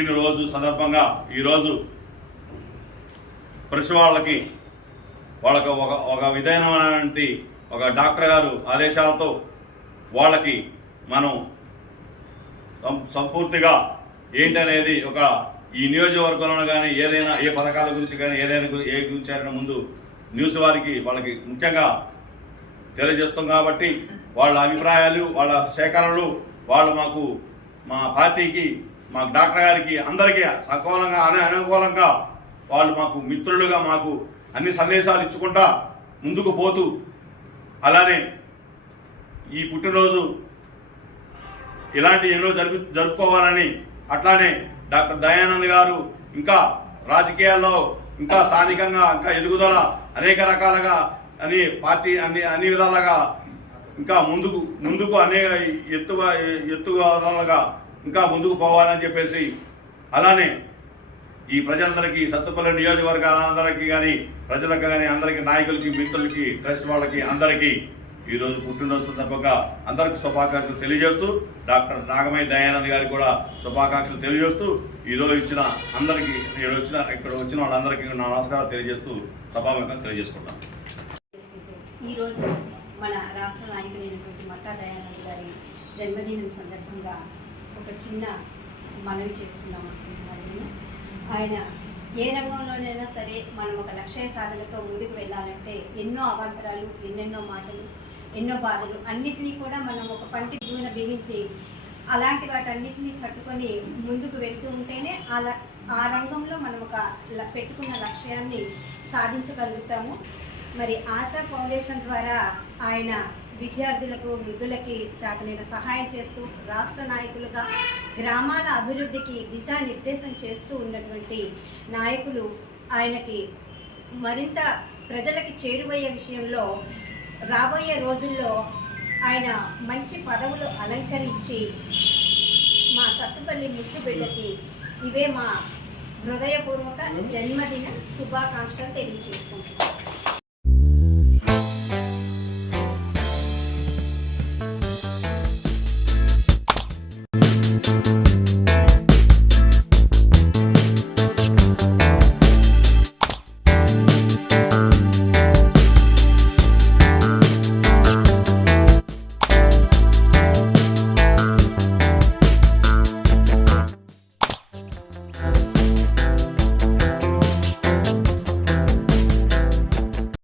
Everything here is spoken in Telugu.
పుట్టినరోజు సందర్భంగా ఈరోజు ప్రెస్ వాళ్ళకి ఒక విధమైనటువంటి ఒక డాక్టర్ గారు ఆదేశాలతో వాళ్ళకి మనం సంపూర్తిగా ఏంటనేది ఒక ఈ నియోజకవర్గంలో కానీ ఏదైనా ఏ పథకాల గురించి కానీ ఏదైనా ఏ గురించి ముందు న్యూస్ వాళ్ళకి ముఖ్యంగా తెలియజేస్తాం కాబట్టి వాళ్ళ అభిప్రాయాలు వాళ్ళ సేకరణలు వాళ్ళు మాకు మా పార్టీకి మా డాక్టర్ గారికి అందరికీ సకోలంగా అనుకూలంగా వాళ్ళు మాకు మిత్రులుగా మాకు అన్ని సందేశాలు ఇచ్చుకుంటా ముందుకు పోతూ అలానే ఈ పుట్టినరోజు ఇలాంటి ఎన్నో జరుపుకోవాలని అట్లానే డాక్టర్ దయానంద్ గారు ఇంకా రాజకీయాల్లో ఇంకా స్థానికంగా ఇంకా ఎదుగుదల అనేక రకాలుగా అని పార్టీ అన్ని విధాలుగా ఇంకా ముందుకు అనేక ఎత్తుగా ఇంకా ముందుకు పోవాలని చెప్పేసి అలానే ఈ ప్రజలందరికీ సత్తుపల్లి నియోజకవర్గాలందరికీ కానీ ప్రజలకు కానీ అందరికీ నాయకులకి మిత్రులకి ప్రెస్ వాళ్ళకి అందరికీ ఈరోజు పుట్టినరోజు సందర్భంగా అందరికీ శుభాకాంక్షలు తెలియజేస్తూ డాక్టర్ నాగమయ్య దయానంద్ గారికి కూడా శుభాకాంక్షలు తెలియజేస్తూ ఈరోజు ఇక్కడ వచ్చిన వాళ్ళందరికీ నా నమస్కారాలు తెలియజేస్తూ సభాముఖంగా తెలియజేసుకుంటాను. ఈరోజు మన రాష్ట్ర నాయకులైనటువంటి మట్టా దయానంద్ గారి జన్మదినం సందర్భంగా ఒక చిన్న మనవి చేసుకుందాం అనుకుంటున్నాను. ఆయన ఏ రంగంలోనైనా సరే మనం ఒక లక్ష్య సాధనతో ముందుకు వెళ్ళాలంటే ఎన్నో అవాంతరాలు, ఎన్నెన్నో మాటలు, ఎన్నో బాధలు అన్నిటినీ కూడా మనం ఒక పంటి భూమిన బిగించి అలాంటి వాటన్నిటినీ తట్టుకొని ముందుకు వెళ్తూ ఉంటేనే ఆ రంగంలో మనం ఒక పెట్టుకున్న లక్ష్యాన్ని సాధించగలుగుతాము. మరి ఆశా ఫౌండేషన్ ద్వారా ఆయన విద్యార్థులకు, వృద్ధులకి చేతనైన సహాయం చేస్తూ రాష్ట్ర నాయకులుగా గ్రామాల అభివృద్ధికి దిశానిర్దేశం చేస్తూ ఉన్నటువంటి నాయకులు ఆయనకి మరింత ప్రజలకి చేరువయ్యే విషయంలో రాబోయే రోజుల్లో ఆయన మంచి పదవులు అలంకరించి మా సత్తుపల్లి ముద్దు బిడ్డకి ఇవే మా హృదయపూర్వక జన్మదిన శుభాకాంక్షలు తెలియజేసుకుంటున్నాం.